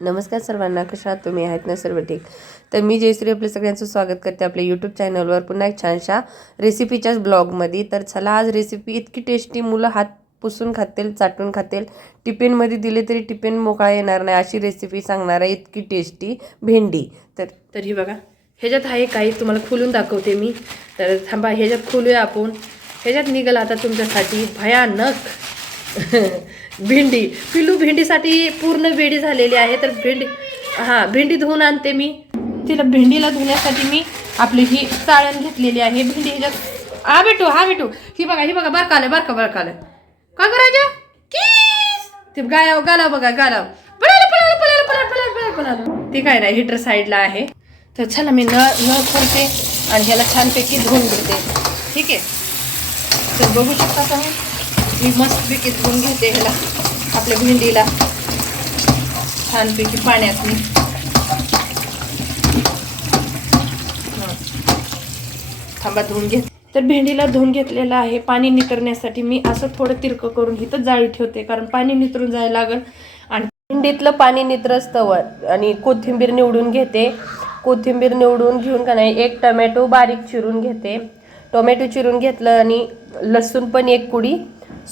नमस्कार सर्वांना कशा आहात तुम्ही? आहेत ना सर्व ठीक? तर मी जयश्री आपल्या सगळ्यांचं स्वागत करते आपल्या यूट्यूब चॅनलवर पुन्हा एक छानशा रेसिपीच्याच ब्लॉगमध्ये तर चला आज रेसिपी इतकी टेस्टी मुलं हात पुसून खातील चाटून खातील. टिफिनमध्ये दिले तरी टिफिन मोकळा येणार नाही. अशी रेसिपी सांगणार आहे इतकी टेस्टी भेंडी. तर तर ही बघा ह्याच्यात आहे काही तुम्हाला खोलून दाखवते मी. तर थांबा ह्याच्यात खोलूया आपण. ह्याच्यात निघाल आता तुमच्यासाठी भयानक. भेंडी. पिलू भेंडीसाठी पूर्ण वेडी झालेली आहे तर भेंडी हां भेंडी धुवून आणते मी. तिला भेंडीला धुण्यासाठी मी आपली ही चाळण घेतलेली आहे. भेंडी ह्याच्यात हा भेटू हा भेटू. ही बघा ही बघा बरं आलं बरं बरं आलं का करायचं किस! ते गायाव गालाव बघा गालाव पळालं पळालं पळालं पळालं पळालं पळालं पळालं. ते काय नाही हिटर साईडला आहे. तर चला मी नळ नळ खोलते आणि ह्याला छानपैकी धुवून घेते. ठीक आहे? तर बघू शकता तुम्ही. मी मस्त पिकी धुवून घेते ह्याला आपल्या भेंडीला. छानपैकी पाण्यात मी थांबा धुवून घेत. तर भेंडीला धुवून घेतलेलं आहे. पाणी नितरण्यासाठी मी असं थोडं तिरकं करून इथं जाळी ठेवते कारण पाणी नितरून जायला लागल. आणि भेंडीतलं पाणी नितरस्तवर आणि कोथिंबीर निवडून घेते. कोथिंबीर निवडून घेऊन का नाही एक टमॅटो बारीक चिरून घेते. टोमॅटो चिरून घेतलं आणि लसूण पण एक कुडी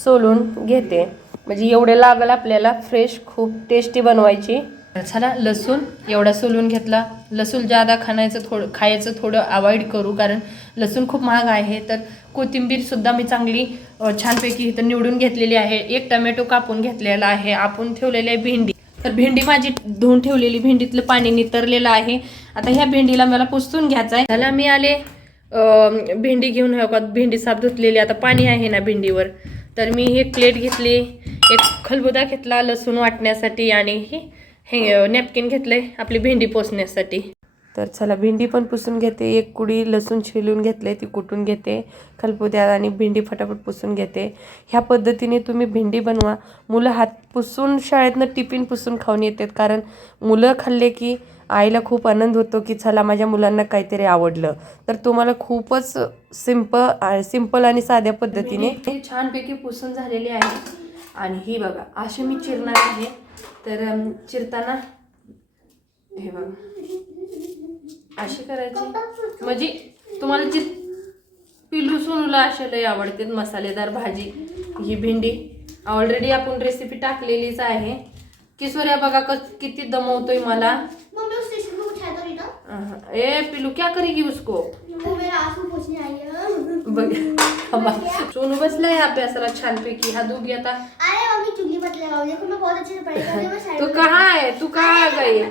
सोलून घेते. म्हणजे एवढे लागल आपल्याला फ्रेश खूप टेस्टी बनवायची. झाला लसूण एवढा सोलून घेतला. लसूण जादा खाण्याचं थोडं खायचं थोडं अवॉइड करू कारण लसूण खूप महाग आहे. तर कोथिंबीरसुद्धा मी चांगली छानपैकी इथं निवडून घेतलेली आहे. एक टमॅटो कापून घेतलेला आहे. आपण ठेवलेली आहे भेंडी. तर भेंडी माझी धुवून ठेवलेली भेंडीतलं पाणी नितरलेलं आहे. आता ह्या भेंडीला मला पुसून घ्यायचं आहे त्याला मी आले भेंडी घेऊन. हवं का भेंडी साफ धुतलेली आता पाणी आहे ना भेंडीवर. तर मी एक प्लेट घेतली एक खलबुदा घेतला लसूण वाटण्यासाठी आणि ही हे नॅपकिन घेतलंय आपली भेंडी पोचण्यासाठी तर चला भेंडी पण पुसून घेते. एक कुडी लसूण छिलून घेतले ती कुटून घेते. खलबुद्यात आणि भेंडी फटाफट पुसून घेते. ह्या पद्धतीने तुम्ही भेंडी बनवा. मुलं हात पुसून शाळेतनं टिफिन पुसून खाऊन येतात. कारण मुलं खाल्ले की आईला खूप आनंद होतो की चला माझ्या मुलांना काहीतरी आवडलं. तर तुम्हाला खूपच सिंपल सिंपल आणि साध्या पद्धतीने छानपैकी पुसून झालेली आहे. आणि ही बघा अशी मी चिरणार आहे. तर चिरताना हे बघा. अशी करायची? म्हणजे तुम्हाला जी पिल्लू सोनूला असे लय आवडते मसालेदार भाजी ही भेंडी. ऑलरेडी आपण रेसिपी टाकलेलीच आहे. किशोर्या बघा कस किती दमवतोय मला. ए पिल्लू क्या करेगी उसको? वो मेरा आंसू पूछने आई है. बघ थांबा. सोनू बसलाय अभ्यासाला छानपैकी. हा दोघी आता तू कहाँ आहे तू कहाँ गई?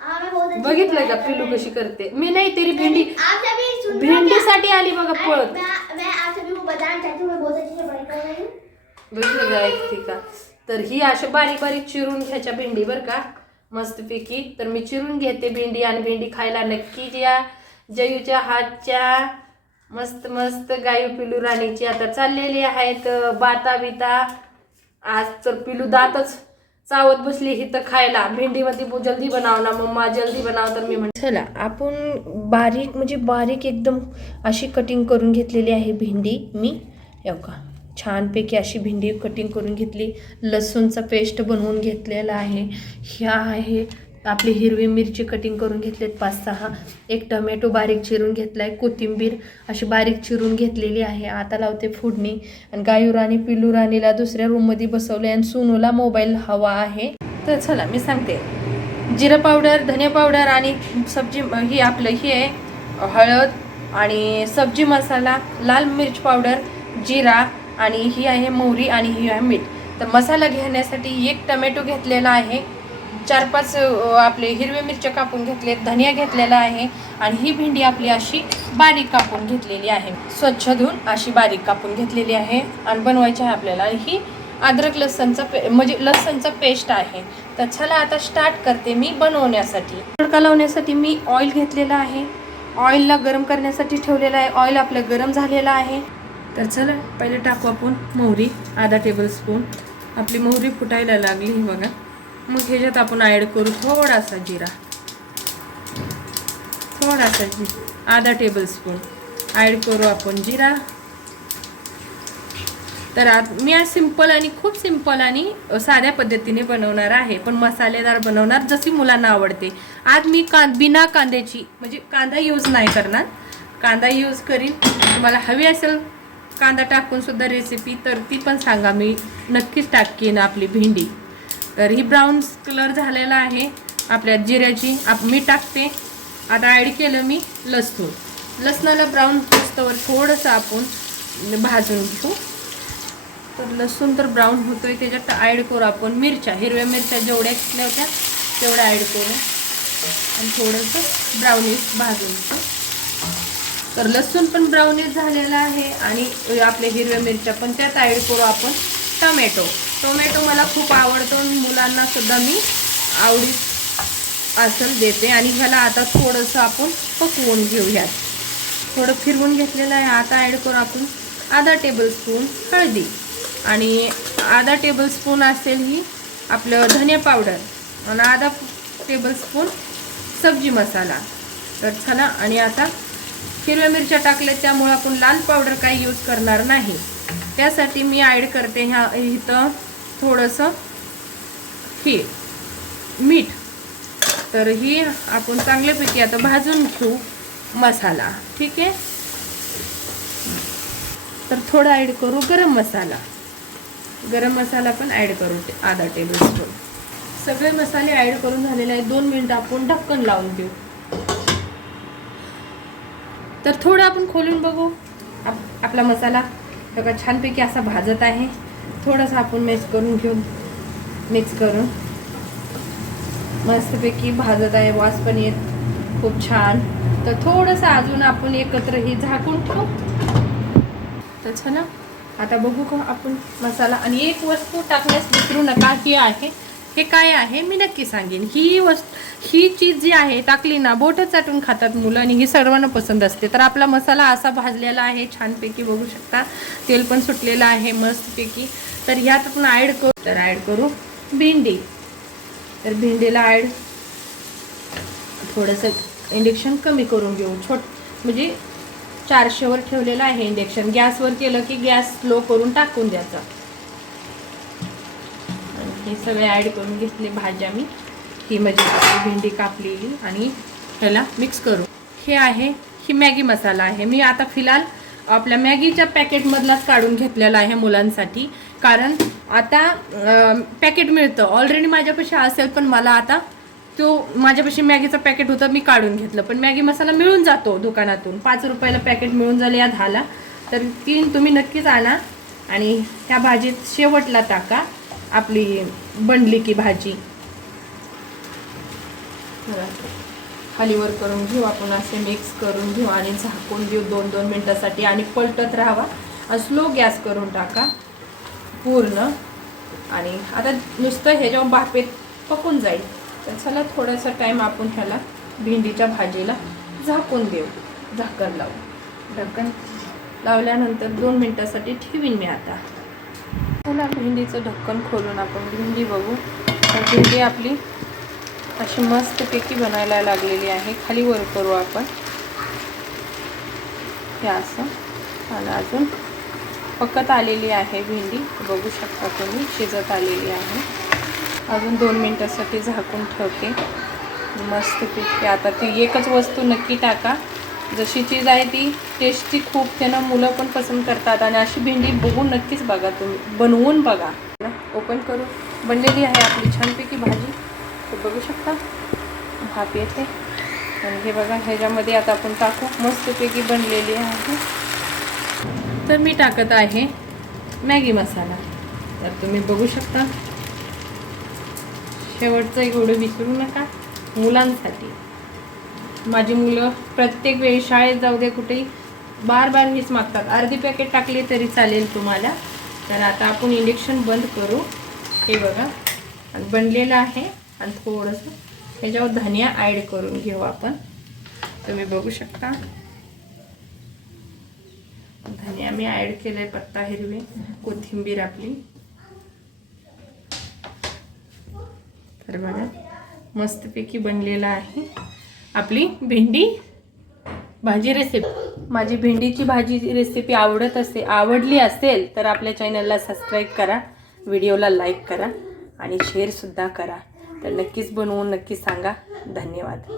बघितलं का हूँ। कशी करते मी नाही तेरी भेंडी? भेंडीसाठी आली बघा पळत मैं मैं आप सभी को बताना चाहती मैं बहुत अच्छे से पढ़ाई कर रही बघितलं का एक ठीक आहे. तर ही अशा बारीक बारीक चिरून घ्यायच्या भेंडी बरं का मस्तपैकी तर मी चिरून घेते भेंडी आणि भेंडी खायला नक्कीच या जयूच्या हातच्या मस्त मस्त गायू पिलू राणीची आता चाललेली आहेत बाता बिता आज तर पिलू दातच चावत बसली ही तर खायला. भेंडीमध्ये जल्दी बनाव ना मम्मा जल्दी बनाव तर मी म्हणते चला आपण बारीक म्हणजे बारीक एकदम अशी कटिंग करून घेतलेली आहे भेंडी मी. हो का? छानपैकी अशी भेंडी कटिंग करून घेतली. लसूणचा पेस्ट बनवून घेतलेला आहे. ह्या आहे आपली हिरवी मिरची कटिंग करून घेतलेत पाच सहा. एक टमॅटो बारीक चिरून घेतला आहे कोथिंबीर अशी बारीक चिरून घेतलेली आहे. आता लावते फोडणी. आणि गायूर आणि पिल्लू राणीला दुसऱ्या रूममध्ये बसवले आणि सोनूला मोबाईल हवा आहे. तर चला मी सांगते. जिरं पावडर धने पावडर आणि सब्जी ही आपलं ही आहे हळद आणि सब्जी मसाला लाल मिरच पावडर जिरा आणि ही आहे मोहरी आणि ही आहे मीठ. तर मसाला घेण्यासाठी एक टमॅटो घेतलेला आहे. चार पाच आपले हिरवे मिरच्या कापून घेतलेत धनिया घेतलेला आहे आणि ही भेंडी आपली अशी बारीक कापून घेतलेली आहे. स्वच्छ धुवून अशी बारीक कापून घेतलेली आहे आणि बनवायची आहे आपल्याला ही अद्रक लसणचा पे म्हणजे लसणचा पेस्ट आहे. तर चला आता स्टार्ट करते मी बनवण्यासाठी. तडका लावण्यासाठी मी ऑइल घेतलेला आहे. ऑइलला गरम करण्यासाठी ठेवलेलं आहे. ऑइल आपलं गरम झालेलं आहे. तर चला पहिले टाकू आपण मोहरी आधा टेबलस्पून आपली मोहरी फुटायला लागली ही बघा. मग ह्याच्यात आपण ॲड करू थोडासा जिरा. थोडासा जि अर्धा टेबल स्पून ॲड करू आपण जिरा. तर आज मी आज सिंपल आणि खूप सिंपल आणि साध्या पद्धतीने बनवणार आहे. पण मसालेदार बनवणार जशी मुलांना आवडते. आज मी कां बिना कांद्याची म्हणजे कांदा यूज नाही करणार. कांदा यूज करीन. तुम्हाला हवी असेल कांदा टाकून सुद्धा रेसिपी तर ती पण सांगा. मी नक्कीच टाकेन आपली भेंडी. तर ही ब्राऊन कलर झालेला आहे आपल्या जिऱ्याची. आप मी टाकते. आता ॲड केलं मी लसूण. लसणाला ब्राऊन होस्तवर थोडंसं आपण भाजून घेऊ. तर लसूण तर ब्राऊन होतोय. त्याच्यात ॲड करू आपण मिरच्या. हिरव्या मिरच्या जेवढ्या घेतल्या होत्या तेवढ्या ॲड करू. आणि थोडंसं ब्राउनिश भाजून घेऊ. तर लसूण पण ब्राउनिश झालेला आहे आणि आपल्या हिरव्या मिरच्या पण त्यात ॲड करू आपण टोमॅटो. टोमॅटो मला खूप आवडतो मुलांना सुद्धा मी आवडीत असं देते. आणि ह्याला आता थोडंसं आपण पकवून घेऊयात. थोडं फिरवून घेतलेलं आहे. आता ॲड करू आपण आधा टेबलस्पून हळदी. आणि आधा टेबलस्पून असेल ही आपलं धनिया पावडर. आणि आधा टेबलस्पून सब्जी मसाला. तर चला आणि आता हिरव्या मिरच्या टाकल्या त्यामुळं आपण लाल पावडर काही यूज करणार नाही. त्यासाठी मी ॲड करते ह्या इथं थोडंसं हे मीठ. तर ही आपण चांगल्यापैकी आता भाजून घेऊ मसाला. ठीक आहे? तर थोडं ॲड करू गरम मसाला. गरम मसाला पण ॲड करू ते आधा टेबलस्पून सगळे मसाले ॲड करून झालेले आहेत. दोन मिनटं आपण ढक्कन लावून देऊ तर थोडं आपण खोलून बघू. आप आपला मसाला सगळा छानपैकी असा भाजत आहे. थोडंसं आपण मिक्स करून घेऊ. मिक्स करून. मस्तपैकी भाजत आहे. वास पण येत खूप छान. तर थोडंसं अजून आपण एकत्र ही झाकून ठेवू. तर छान आता बघू का आपण मसाला. आणि एक वस्तू टाकण्यास विसरू नका ही आहे. हे काय आहे? मी नक्की सांगेन. ही वस्तू ही चीज जी आहे टाकली ना बोटं चाटून खातात मुलं आणि ही सर्वांना पसंत असते. तर आपला मसाला असा भाजलेला आहे छानपैकी बघू शकता. तेल पण सुटलेलं आहे मस्तपैकी. तर ह्यात आपण ॲड करू. तर ॲड करू भेंडी. तर भेंडीला ॲड थोडंसं इंडक्शन कमी करून घेऊ. छोट म्हणजे चारशेवर ठेवलेलं आहे इंडक्शन गॅसवर केलं की गॅस स्लो करून टाकून द्यायचा. हे सगळे ॲड करून घेतले भाज्या मी. ही म्हणजे भेंडी कापलेली आणि ह्याला मिक्स करू. हे आहे ही मॅगी मसाला आहे. मी आता फिलहाल आपल्या मॅगीच्या पॅकेटमधलाच काढून घेतलेला आहे मुलांसाठी. कारण आता पॅकेट मिळतं. ऑलरेडी माझ्यापाशी असेल पण मला आता तो माझ्यापाशी मॅगीचं पॅकेट होतं मी काढून घेतलं. पण मॅगी मसाला मिळून जातो दुकानातून. पाच रुपयाला पॅकेट मिळून झालं या दहाला. तर तीन तुम्ही नक्कीच आणा आणि त्या भाजीत शेवटला टाका. आपली बनली की भाजी. बघा. खालीवर करून घेऊ आपण असे मिक्स करून घेऊ आणि झाकून घेऊ दोन दोन मिनटासाठी आणि पलटत राहावा. आणि स्लो गॅस करून टाका. पूर्ण. आणि आता नुसतं ह्याच्यावर बापेत पकून जाईल तर चला थोडासा टाईम आपण ह्याला भेंडीच्या भाजीला झाकून देऊ. झाकण लावू. ढक्कन लावल्यानंतर दोन मिनटासाठी ठेवीन मी आता. हो चला भेंडीचं ढक्कन खोलून आपण भेंडी बघू. तर भेंडी आपली अशी मस्तपैकी बनायला लागलेली आहे. खाली वर करू आपण. हे असं. आणि अजून पकत आलेली आहे भेंडी बघू शकता तुम्ही शिजत आलेली आहे. अजून दोन मिनटासाठी झाकून ठेवते. मस्तपैकी. आता ती एकच वस्तू नक्की टाका. जशी चीज आहे ती टेस्टी खूप त्यानं मुलं पण पसंत करतात आणि अशी भेंडी बघून नक्कीच बघा तुम्ही. बनवून बघा. ओपन करू बनलेली आहे आपली छानपैकी भाजी. तर बघू शकता भात येते. आणि हे बघा ह्याच्यामध्ये आता आपण टाकू. मस्तपैकी बनलेली आहे. तर मी टाकत आहे मॅगी मसाला. तर तुम्ही बघू शकता. शेवटचं एवढं विसरू नका. मुलांसाठी. माझी मुलं प्रत्येक वेळी शाळेत जाऊ दे कुठेही बार बार हीच मागतात. अर्धी पॅकेट टाकली तरी चालेल तुम्हाला. तर आता आपण इंडक्शन बंद करू. हे बघा. आणि बनलेलं आहे. आणि थोडंसं ह्याच्यावर धनिया ॲड करून घेऊ आपण. तुम्ही बघू शकता. धनिया मी ॲड केलंय पत्ता हिरवी. कोथिंबीर आपली. तर बघा. मस्तपैकी बनलेला आहे. आपली भेंडी भाजी रेसिपी माझी भेंडीची भाजी रेसिपी आवडत असे आवडली असेल तर आपल्या चॅनलला सबस्क्राईब करा व्हिडिओला लाईक करा आणि शेअरसुद्धा करा. तर नक्कीच बनवून नक्कीच सांगा. धन्यवाद.